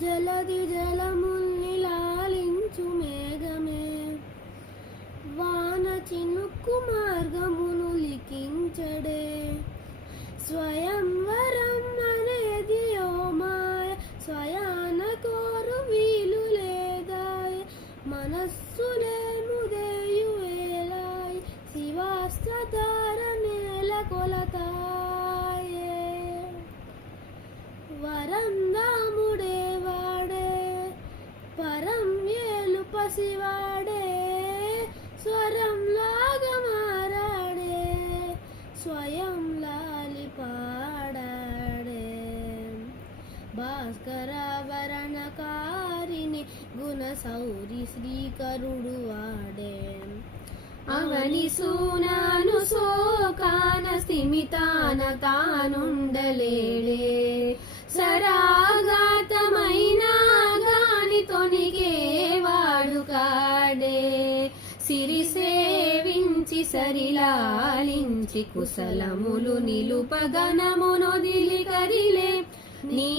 జలది జలముల్ని లాలించు మేఘమే, వాన చినుక్కు మార్గమును లిఖించడే. స్వయంవరం అనేది ఓ మాయ, స్వయాన కోరు వీలు లేదాయ. మనస్సులేముదేయు వేలాయ, శివాస్త్రధార నేల కొలతాయే. వరం రాముడే వాడే, పరం ఏలు పసివాడే. స్వరం లాగా మారాడే, స్వయం లాలి పాడాడే. భాస్కరావరణకారిని గుణ సౌరి శ్రీకరుడు వాడే. అవని సూనాను శోకాన స్థిమితాన తానుండలేడే. సరాగాతమైన గాని తొనిగేవాడు కాడే. సిరి సేవించి సరిలాలించి కుశలములు నిలుపగనమునొదిలి కదిలే. నీ